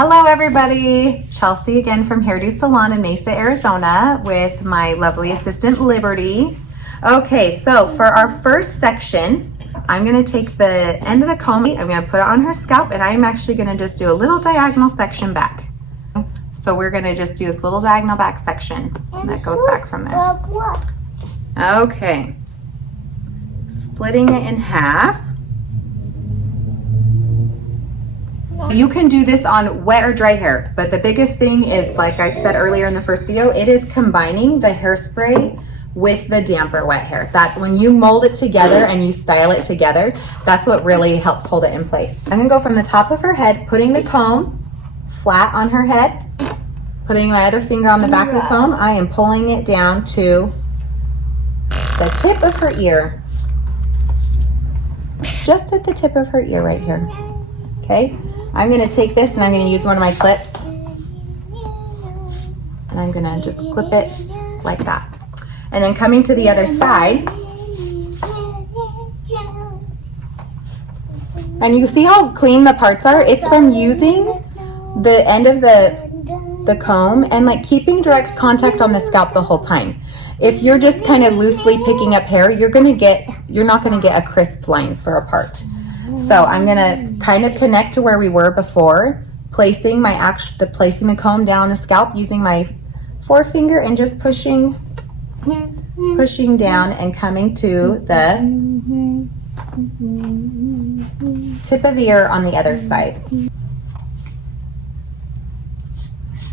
Hello everybody, Chelsea again from Hairdo Salon in Mesa, Arizona with my lovely assistant Liberty. Okay, so for our first section, I'm gonna take the end of the comb, I'm gonna put it on her scalp, and I'm actually gonna just do a little diagonal section back. So we're gonna just do this little diagonal back section that goes back from there. Okay, splitting it in half. You can do this on wet or dry hair, but the biggest thing is, like I said earlier in the first video, it is combining the hairspray with the damper wet hair. That's when you mold it together and you style it together, that's what really helps hold it in place. I'm gonna go from the top of her head, putting the comb flat on her head, putting my other finger on the back of the comb. I am pulling it down to the tip of her ear. Just at the tip of her ear right here, okay? I'm gonna take this and I'm gonna use one of my clips, and I'm gonna just clip it like that. And then coming to the other side, and you see how clean the parts are? It's from using the end of the comb and like keeping direct contact on the scalp the whole time. If you're just kind of loosely picking up hair, you're not gonna get a crisp line for a part. So I'm gonna kind of connect to where we were before, placing the comb down on the scalp using my forefinger and just pushing down and coming to the tip of the ear on the other side.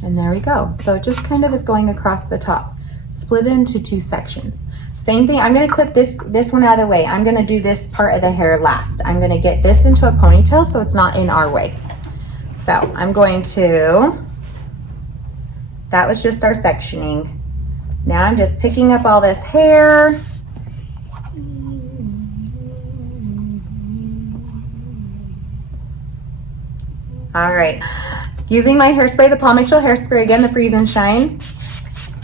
And there we go. So it just kind of is going across the top, split into two sections. Same thing, I'm gonna clip this one out of the way. I'm gonna do this part of the hair last. I'm gonna get this into a ponytail so it's not in our way. So I'm going to, that was just our sectioning. Now I'm just picking up all this hair. All right, using my hairspray, the Palm Mitchell hairspray again, the Freeze and Shine.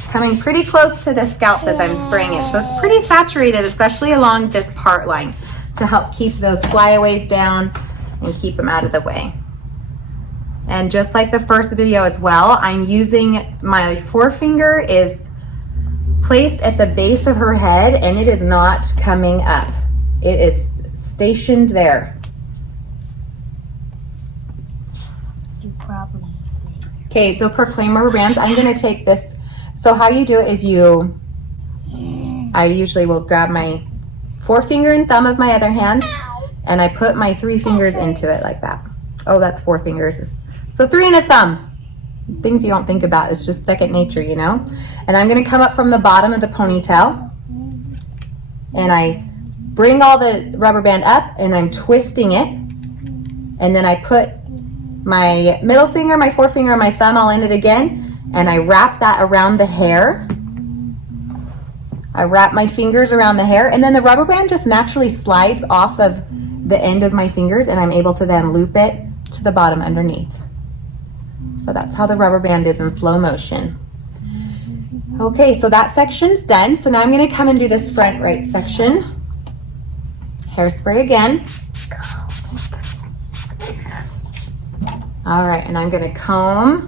Coming pretty close to the scalp as I'm spraying it. So it's pretty saturated, especially along this part line, to help keep those flyaways down and keep them out of the way. And just like the first video as well, I'm using my forefinger is placed at the base of her head and it is not coming up. It is stationed there. Okay, the Proclaim rubber bands, I'm gonna take this. So how you do it is I usually will grab my forefinger and thumb of my other hand and I put my 3 fingers into it like that. Oh, that's 4 fingers. So 3 and a thumb. Things you don't think about, it's just second nature, you know? And I'm gonna come up from the bottom of the ponytail and I bring all the rubber band up and I'm twisting it. And then I put my middle finger, my forefinger, and my thumb all in it again. And I wrap that around the hair. I wrap my fingers around the hair, and then the rubber band just naturally slides off of the end of my fingers, and I'm able to then loop it to the bottom underneath. So that's how the rubber band is in slow motion. Okay, so that section's done. So now I'm gonna come and do this front right section. Hairspray again. All right, and I'm gonna comb.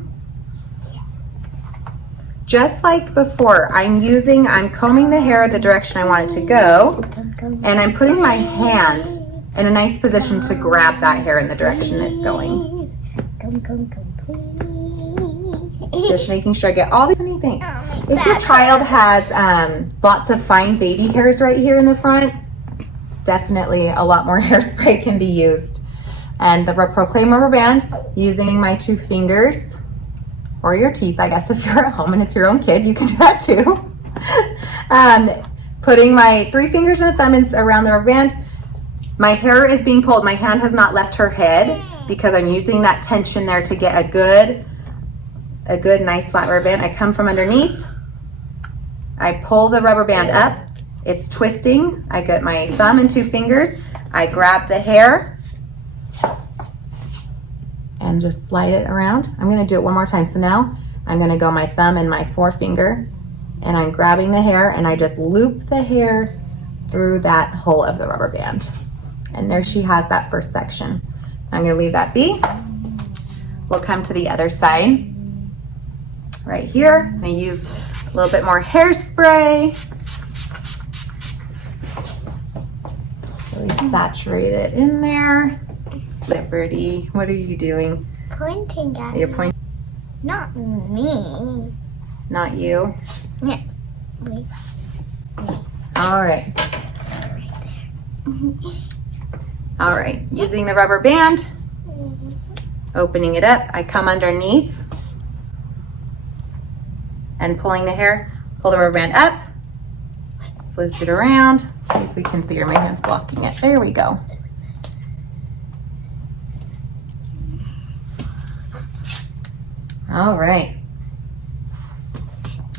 Just like before, I'm combing the hair the direction I want it to go, and I'm putting my hand in a nice position to grab that hair in the direction it's going. Just making sure I get all the funny things. If your child has lots of fine baby hairs right here in the front, definitely a lot more hairspray can be used. And the Proclaim rubber band, using my 2 fingers, or your teeth, I guess, if you're at home and it's your own kid, you can do that too. Putting my 3 fingers and a thumb around the rubber band. My hair is being pulled. My hand has not left her head because I'm using that tension there to get a good nice flat rubber band. I come from underneath. I pull the rubber band up. It's twisting. I get my thumb and 2 fingers. I grab the hair and just slide it around. I'm gonna do it one more time. So now I'm gonna go my thumb and my forefinger and I'm grabbing the hair and I just loop the hair through that hole of the rubber band. And there she has that first section. I'm gonna leave that be. we'll come to the other side. Right here, I use a little bit more hairspray. Really saturate it in there. Liberty, what are you doing? Pointing at You're me. pointing. Not me. Not you. No. Me. All right. All right, using the rubber band, opening it up, I come underneath and pulling the hair, pull the rubber band up, switch it around, see if we can see her, my hand's blocking it. There we go. All right.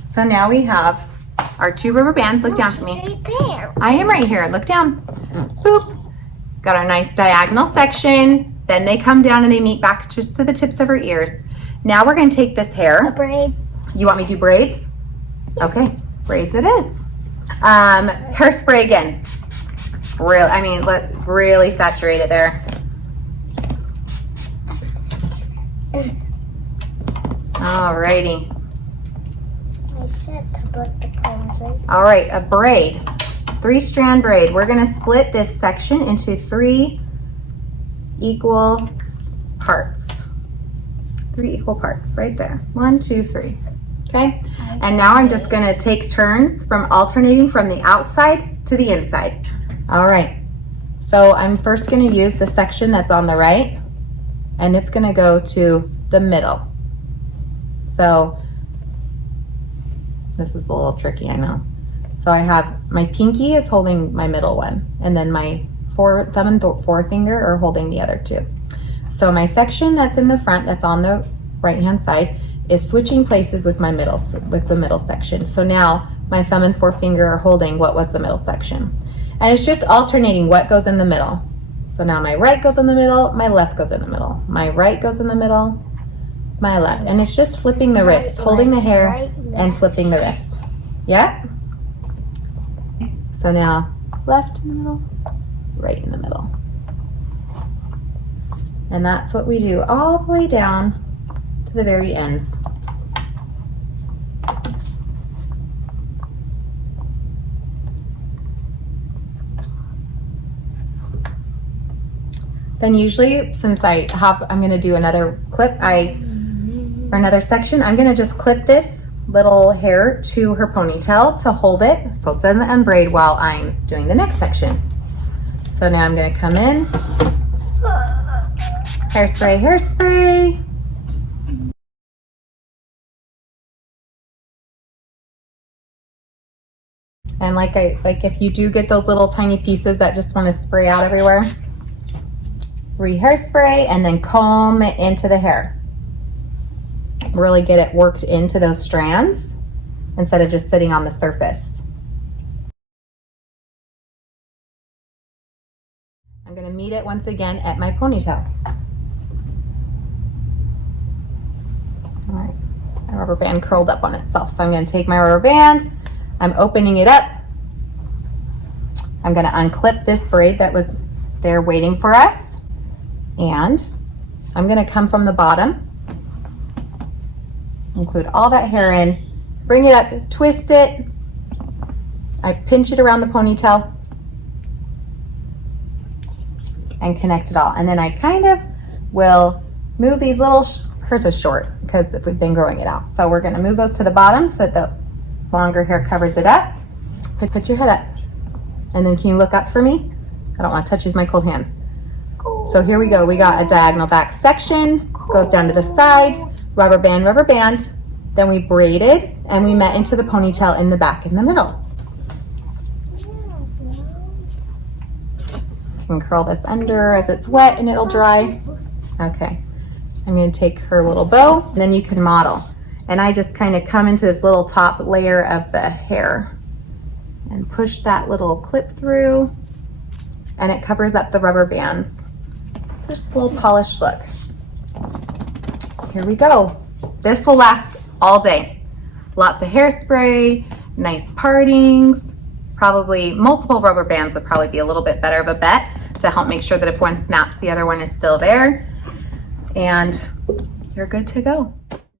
So now we have our 2 rubber bands. Look down for me. Right there. I am right here. Look down. Boop. Got our nice diagonal section. Then they come down and they meet back just to the tips of her ears. Now we're going to take this A hair. braid. You want me to do braids? Okay, braids it is. Hairspray again. Really saturate it there. Alrighty. I said to put the combs in. All right, a braid, 3-strand braid. We're gonna split this section into 3 equal parts. 3 equal parts, right there. 1, 2, 3, okay? And now I'm just gonna take turns from alternating from the outside to the inside. All right, so I'm first gonna use the section that's on the right, and it's gonna go to the middle. So this is a little tricky, I know. So I have my pinky is holding my middle one, and then my thumb and forefinger are holding the other 2. So my section that's in the front, that's on the right-hand side, is switching places with the middle section. So now my thumb and forefinger are holding what was the middle section. And it's just alternating what goes in the middle. So now my right goes in the middle, my left goes in the middle. My right goes in the middle, my left. And it's just flipping the wrist, holding the hair and flipping the wrist. Yeah? So now left in the middle, right in the middle. And that's what we do all the way down to the very ends. Then usually, since I'm gonna do another clip, or another section, I'm gonna just clip this little hair to her ponytail to hold it, so it doesn't unbraid while I'm doing the next section. So now I'm gonna come in, hairspray, hairspray. And like if you do get those little tiny pieces that just want to spray out everywhere, re-hairspray and then comb it into the hair. Really get it worked into those strands instead of just sitting on the surface. I'm going to meet it once again at my ponytail. All right, my rubber band curled up on itself. So I'm going to take my rubber band, I'm opening it up. I'm going to unclip this braid that was there waiting for us. And I'm going to come from the bottom, include all that hair in, bring it up, twist it. I pinch it around the ponytail and connect it all. And then I kind of will move these little, hers is short because we've been growing it out. So we're going to move those to the bottom so that the longer hair covers it up. Put your head up. And then can you look up for me? I don't want to touch you with my cold hands. So here we go. We got a diagonal back section, goes down to the sides, rubber band, then we braided and we met into the ponytail in the back in the middle. You can curl this under as it's wet and it'll dry. Okay, I'm going to take her little bow and then you can model. And I just kind of come into this little top layer of the hair and push that little clip through and it covers up the rubber bands. Just a little polished look. Here we go. This will last all day. Lots of hairspray, nice partings, probably multiple rubber bands would probably be a little bit better of a bet to help make sure that if one snaps, the other one is still there. And you're good to go.